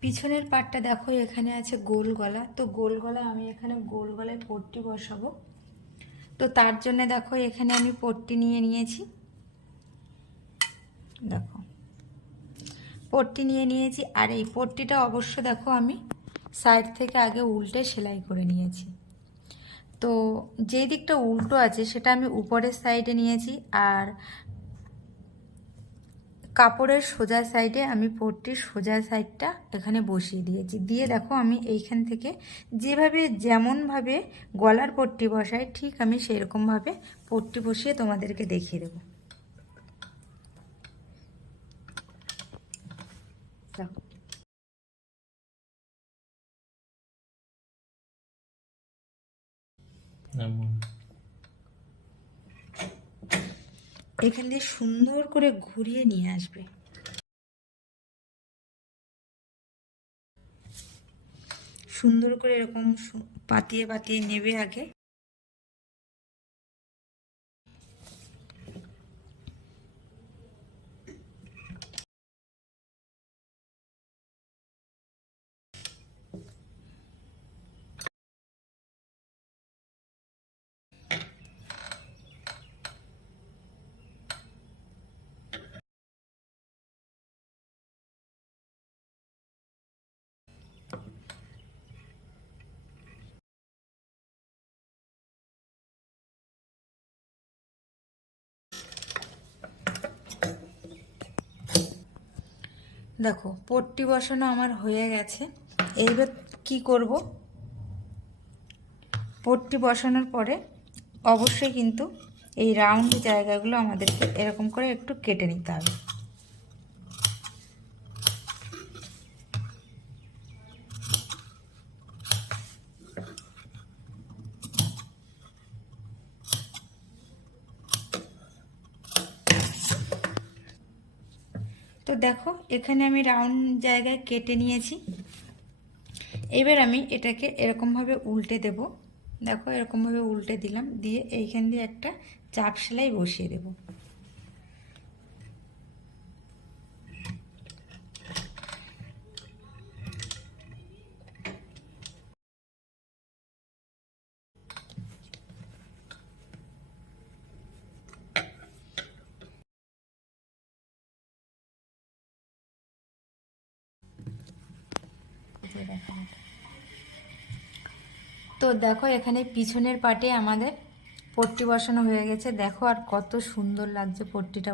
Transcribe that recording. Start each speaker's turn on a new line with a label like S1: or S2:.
S1: পিছনের পাটটা দেখো, এখানে আছে গোল গলা। তো গোল গলা, আমি এখানে গোল গলায় পট্টি বসাবো। তো তার জন্য দেখো, এখানে আমি পট্টি নিয়ে নিয়েছি। দেখো, পট্টি নিয়ে নিয়েছি। আর এই পট্টিটা অবশ্য দেখো, আমি সাইড থেকে আগে উল্টে সেলাই করে নিয়েছি। তো যেই দিকটা উল্টো আছে, সেটা আমি উপরের সাইডে নিয়েছি। আর কাপড়ের সোজা সাইডে আমি পট্টির সোজা সাইডটা এখানে বসিয়ে দিয়েছি। দিয়ে দেখো আমি এইখান থেকে যেভাবে যেমনভাবে গলার পট্টি বসাই, ঠিক আমি সেরকমভাবে পট্টি বসিয়ে তোমাদেরকে দেখিয়ে দেবো। দেখো এখান দিয়ে সুন্দর করে ঘুরিয়ে নিয়ে আসবে। সুন্দর করে এরকম পাতিয়ে পাতিয়ে নেবে আগে। দেখো, পট্টি বসানো আমার হয়ে গেছে। এইবার কি করব? পট্টি বসানোর পরে অবশ্যই কিন্তু এই রাউন্ড জায়গাগুলো আমাদেরকে এরকম করে একটু কেটে নিতে হবে। তো দেখো, এখানে আমি রাউন্ড জায়গায় কেটে নিয়েছি। এবার আমি এটাকে এরকমভাবে উল্টে দেব। দেখো, এরকমভাবে উল্টে দিলাম। দিয়ে এইখান দিয়ে একটা চাপ সেলাই বসিয়ে দেব। যে দেখো তো দেখো, এখানে পিছনের পাটে আমাদের পট্টি বসানো হয়ে গেছে। দেখো আর কত সুন্দর লাগছে পট্টিটা